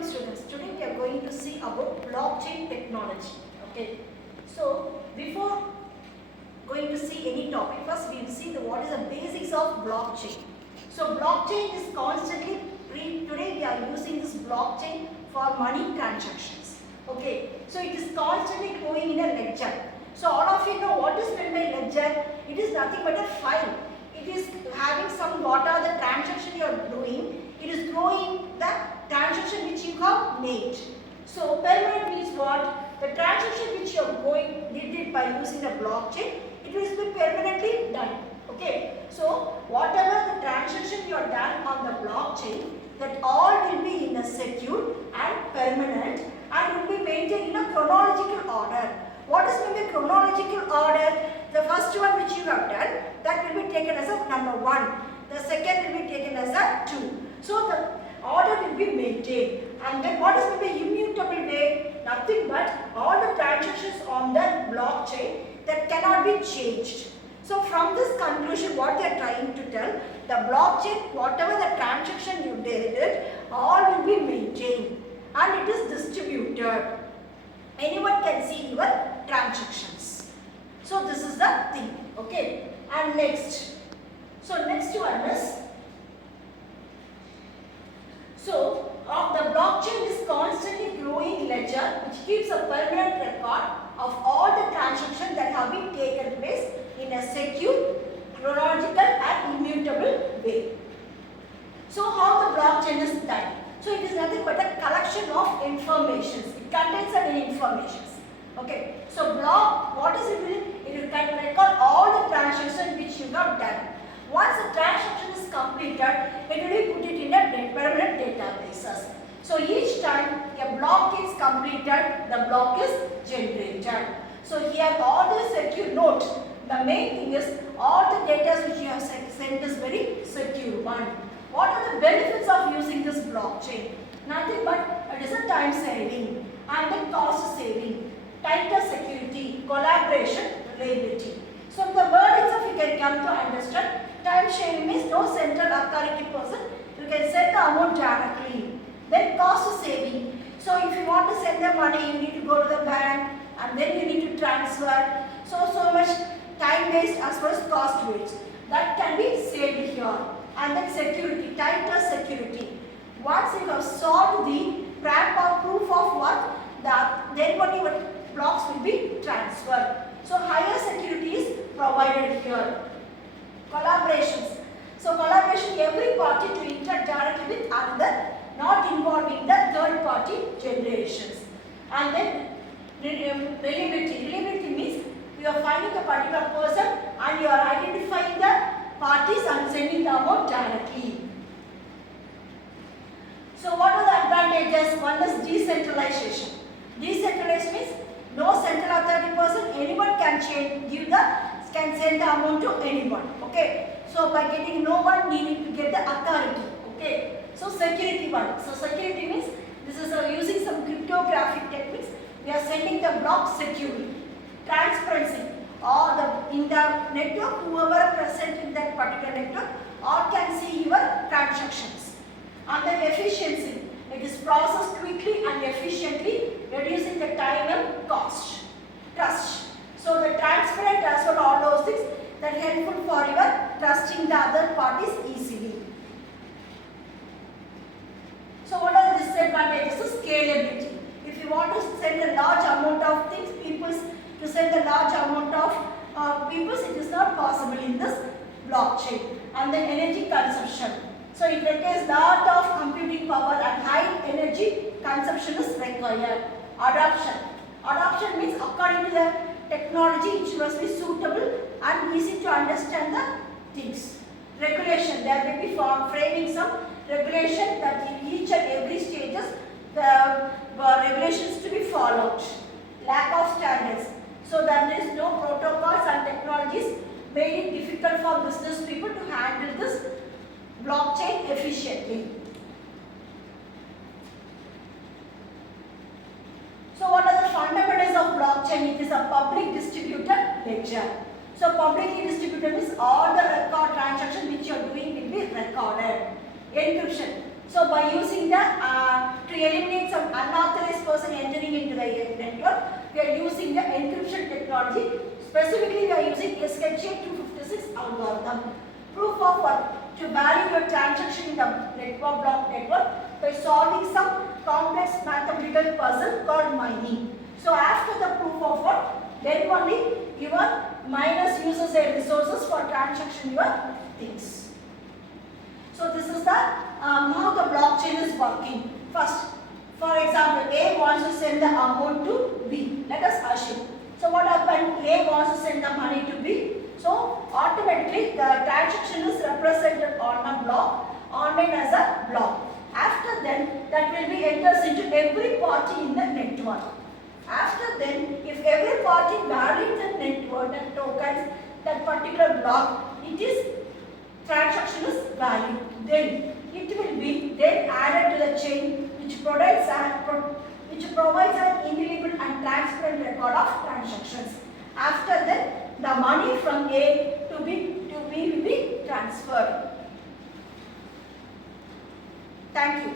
morning students. Today we are going to see about blockchain technology. Okay. So before going to see any topic, first we will see what is the basics of blockchain. So blockchain is constantly, today we are using this blockchain for money transactions. Okay. So it is constantly going in a ledger. So all of you know what is meant by ledger. It is nothing but a file. It is having some what are the transaction you are doing. It is growing the transaction which you have made. So permanent means what? The transaction which you are did it by using the blockchain, it will be permanently done. Okay. So whatever the transaction you are done on the blockchain, that all will be in a secure and permanent and will be maintained in a chronological order. What is meant by chronological order? The first one which you have done, that will be taken as a number 1. The second will be taken as a 2. So the order will be maintained. And then what is meant by immutable way? Nothing but all the transactions on the blockchain that cannot be changed. So from this conclusion, what they are trying to tell, the blockchain, whatever the transaction you did, all will be maintained and it is distributed. Anyone can see your transactions. So this is the thing. Okay. And next. So next one is, so the blockchain is constantly growing ledger which keeps a permanent record of all the transactions that have been taken place in a secure, chronological and immutable way. So how the blockchain is done? So it is nothing but a collection of informations. It contains many informations. Okay. So block, what is it doing? It will record all the transactions which you have done. Once the transaction is completed, it will put it in a permanent databases. So each time a block is completed, the block is generated. So here all the secure note. The main thing is all the data which you have sent is very secure one. What are the benefits of using this blockchain? Nothing but it is a time saving and then cost saving, tighter security, collaboration, reliability. So the word itself you can come to understand. Time saving means no central authority person. You can send the amount directly. Then cost saving. So if you want to send the money, you need to go to the bank and then you need to transfer. So much time waste as well as cost waste. That can be saved here. And then security, tighter security. Once you have solved the proof of work, then what your blocks will be transferred. So higher security is provided here. Collaborations. So collaboration, every party to interact directly with another, not involving the third party generations. And then reliability. Reliability means you are finding a particular person and you are identifying the parties and sending the amount directly. So what are the advantages? One is decentralization. Decentralized means no central authority person, anyone can send the amount to anyone. Okay. So by getting no one needing to get the authority. Okay. So security one. So security means this is using some cryptographic techniques. We are sending the block securely. Transparency. Or in the network, whoever present in that particular network, all can see your transactions. And then efficiency. It is processed quickly and efficiently, reducing the time and cost. Trust. So the transparent as well, all those things that are helpful for your trusting the other parties easily. So what are the disadvantages? Scalability. If you want to send a large amount of things, to send a large amount of people, it is not possible in this blockchain. And then energy consumption. So it requires lot of computing power and high energy consumption is required. Adoption. Adoption means according to the technology it must be suitable and easy to understand the things. Regulation. There will be framing some regulation that in each and every stages the regulations to be followed. Lack of standards. So there is no protocols and technologies made it difficult for business people to handle this blockchain efficiently. So what are the fundamentals of blockchain? It is a public distributed ledger. So publicly distributed means all the record transactions which you are doing will be recorded. Encryption. So by using the to eliminate we are using the encryption technology. Specifically, we are using SHA-256 algorithm. Proof of what? To value your transaction in the network block network by solving some complex mathematical puzzle called mining. So after the proof of work, then only your miners uses their resources for transaction your things. So this is the how the blockchain is working. First, for example, A wants to send the amount to B. Let us assume. So what happened? A wants to send the money to B. So automatically the transaction is represented on a block, online as a block. After then, that will be enters into every party in the network. After then, if every party validates the network and tokens that particular block, it is transaction is valid. Then it will be then added to the chain which provides an indelible and transparent record of transactions. After that, the money from A to B will be transferred. Thank you.